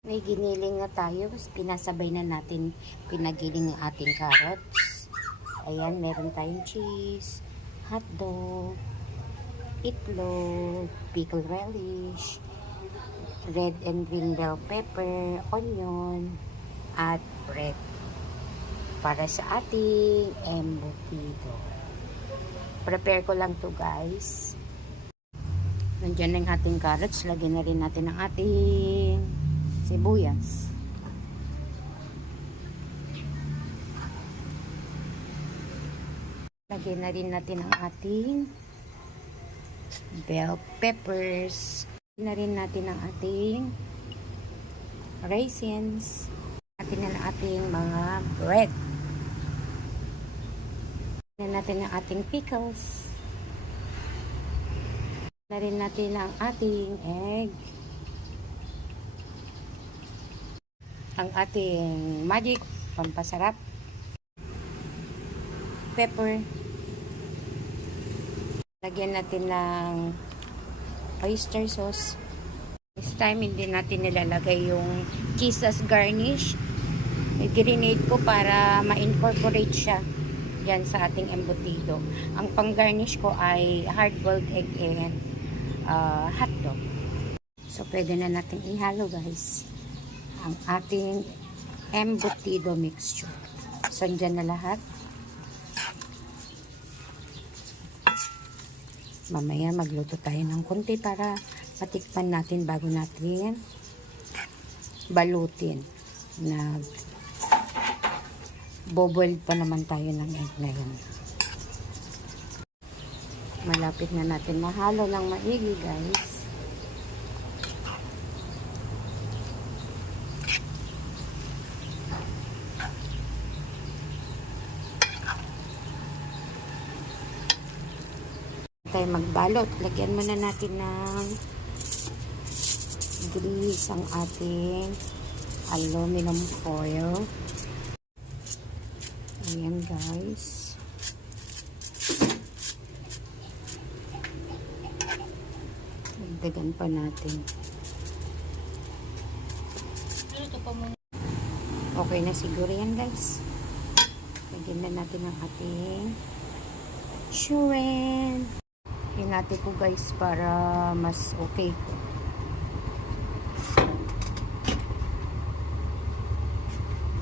May giniling na tayo. Pinasabay na natin pinagiling ang ating carrots. Ayan, meron tayong cheese, hotdog, itlog, pickle relish, red and green bell pepper, onion, at bread. Para sa ating embutido. Prepare ko lang to guys. Nandiyan na yung ating carrots. Lagyan na rin natin ang ating sibuyas. Lagyan na rin natin ang ating bell peppers. Lagyan na rin natin ang ating raisins. Natin na ang ating mga bread. Lagyan natin ang ating pickles. Na rin natin ang ating egg. Ang ating magic pampasarap. Pepper. Lagyan natin ng oyster sauce. This time, hindi natin nilalagay yung cheese as garnish. I-grenade ko para ma-incorporate siya yan sa ating embutido. Ang pang-garnish ko ay hard-boiled egg and uh, hotdog. So, pwede na natin ihalo guys ang ating embutido mixture. So, andyan na lahat. Mamaya magluto tayo ng konti para matikpan natin bago natin balutin na boboiled pa naman tayo ng egg ngayon. Malapit na natin mahalo ng maigi guys. Tayo magbalot. Lagyan muna natin ng grease ang ating aluminum foil. Ayan guys. Dagdagan pa natin. Okay na siguro yan guys. Lagyan na natin ang ating shrimp. Hinati ko guys para mas okay ko.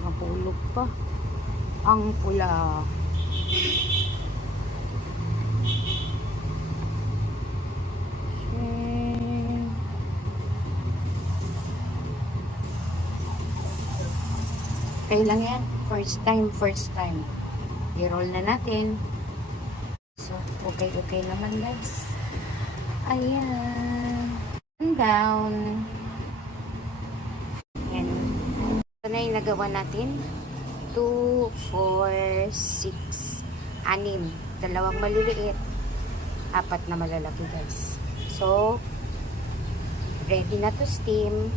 Mapulog pa. Ang pula. Okay lang yan. First time, first time. I-roll na natin. So, okay, okay naman guys. Ayan. Down. Ito na yung nagawa natin. 2, 4, 6, 6. Dalawang maliliit. Apat na malalaki guys. So, ready na to steam.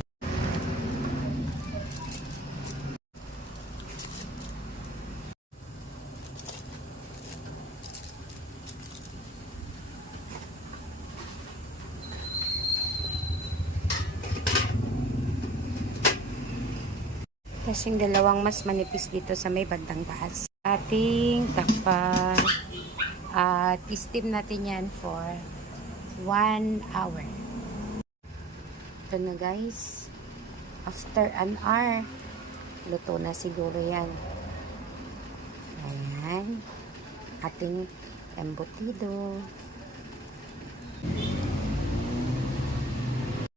Kasing dalawang mas manipis dito sa may bandang taas. Ating takpan. At steam natin yan for 1 hour. Ito na guys. After an hour, luto na siguro yan. Ayan. Ating embutido.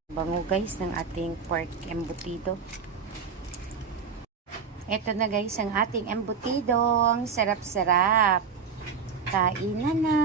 Bango guys ng ating pork embutido. Ito na guys ang ating embutido. Ang sarap-sarap. Kainan na.